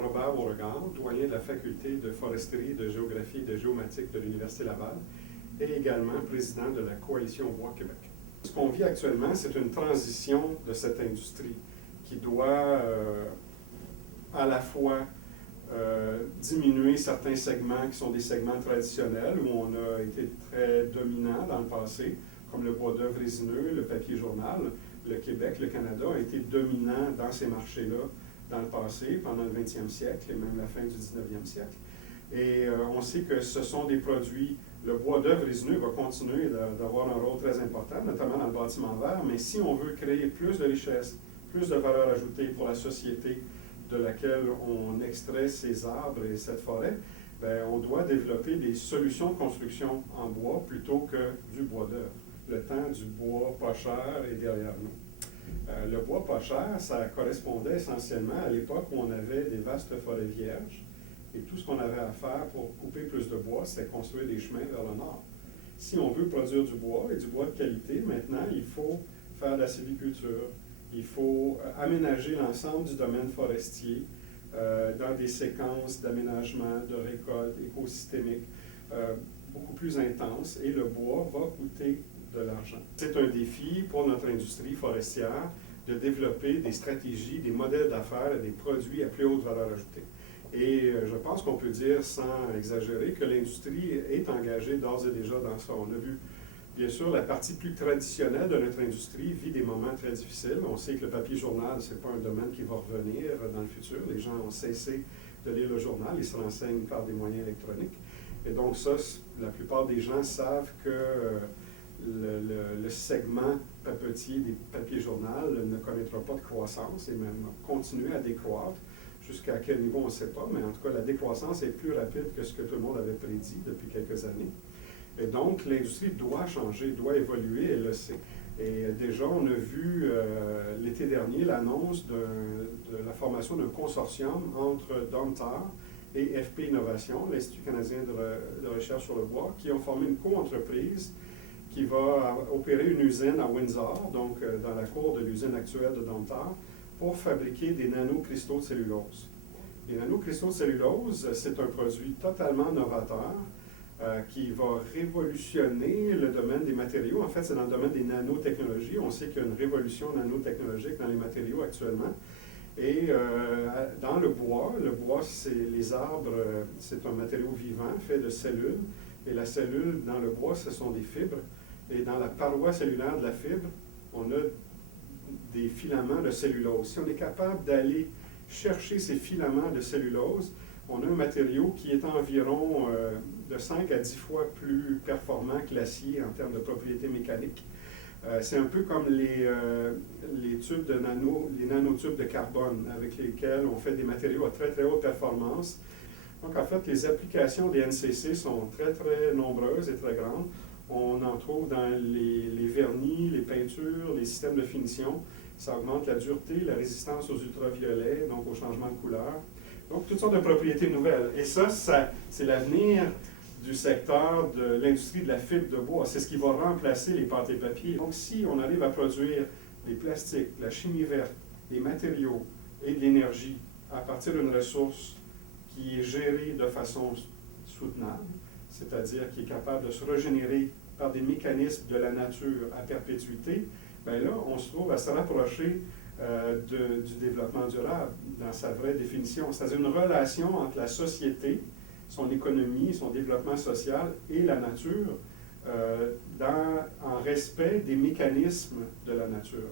Robert Beauregard, doyen de la faculté de foresterie, de géographie et de géomatique de l'Université Laval, et également président de la Coalition Bois Québec. Ce qu'on vit actuellement, c'est une transition de cette industrie qui doit à la fois diminuer certains segments qui sont des segments traditionnels où on a été très dominant dans le passé, comme le bois d'œuvre résineux, le papier journal. Le Québec, le Canada ont été dominants dans ces marchés-là dans le passé, pendant le 20e siècle et même la fin du 19e siècle. Et on sait que ce sont des produits, le bois d'œuvre résineux va continuer d'avoir un rôle très important, notamment dans le bâtiment vert, mais si on veut créer plus de richesse, plus de valeur ajoutée pour la société de laquelle on extrait ces arbres et cette forêt, bien, on doit développer des solutions de construction en bois plutôt que du bois d'œuvre. Le temps du bois pas cher est derrière nous. Le bois pas cher, ça correspondait essentiellement à l'époque où on avait des vastes forêts vierges et tout ce qu'on avait à faire pour couper plus de bois, c'était construire des chemins vers le nord. Si on veut produire du bois et du bois de qualité, maintenant, il faut faire de la sylviculture, il faut aménager l'ensemble du domaine forestier dans des séquences d'aménagement, de récolte écosystémique beaucoup plus intenses et le bois va coûter de l'argent. C'est un défi pour notre industrie forestière de développer des stratégies, des modèles d'affaires et des produits à plus haute valeur ajoutée. Et je pense qu'on peut dire, sans exagérer, que l'industrie est engagée d'ores et déjà dans ça. On a vu, bien sûr, la partie plus traditionnelle de notre industrie vit des moments très difficiles. On sait que le papier journal, ce n'est pas un domaine qui va revenir dans le futur. Les gens ont cessé de lire le journal, ils se renseignent par des moyens électroniques. Et donc ça, la plupart des gens savent que le segment papetier des papiers journal ne connaîtra pas de croissance et même continuer à décroître. Jusqu'à quel niveau, on ne sait pas, mais en tout cas, la décroissance est plus rapide que ce que tout le monde avait prédit depuis quelques années. Et donc, l'industrie doit changer, doit évoluer, elle le sait. Et déjà, on a vu l'été dernier l'annonce de la formation d'un consortium entre Domtar et FP Innovation, l'Institut canadien de recherche sur le bois, qui ont formé une co-entreprise qui va opérer une usine à Windsor, donc dans la cour de l'usine actuelle de Domtar, pour fabriquer des nanocristaux de cellulose. Les nanocristaux de cellulose, c'est un produit totalement novateur qui va révolutionner le domaine des matériaux. En fait, c'est dans le domaine des nanotechnologies. On sait qu'il y a une révolution nanotechnologique dans les matériaux actuellement. Et dans le bois, c'est les arbres, c'est un matériau vivant fait de cellules. Et la cellule, dans le bois, ce sont des fibres. Et dans la paroi cellulaire de la fibre, on a des filaments de cellulose. Si on est capable d'aller chercher ces filaments de cellulose, on a un matériau qui est environ de 5 à 10 fois plus performant que l'acier en termes de propriétés mécaniques. C'est un peu comme les tubes de les nanotubes de carbone avec lesquels on fait des matériaux à très très haute performance. Donc en fait, les applications des NCC sont très très nombreuses et très grandes. On en trouve dans les vernis, les peintures, les systèmes de finition. Ça augmente la dureté, la résistance aux ultraviolets, donc au changement de couleur. Donc toutes sortes de propriétés nouvelles. Et ça c'est l'avenir du secteur de l'industrie de la fibre de bois. C'est ce qui va remplacer les pâtes et papiers. Donc si on arrive à produire des plastiques, la chimie verte, des matériaux et de l'énergie à partir d'une ressource qui est gérée de façon soutenable, c'est-à-dire qui est capable de se régénérer par des mécanismes de la nature à perpétuité, bien là, on se trouve à se rapprocher du développement durable dans sa vraie définition. C'est-à-dire une relation entre la société, son économie, son développement social et la nature en respect des mécanismes de la nature.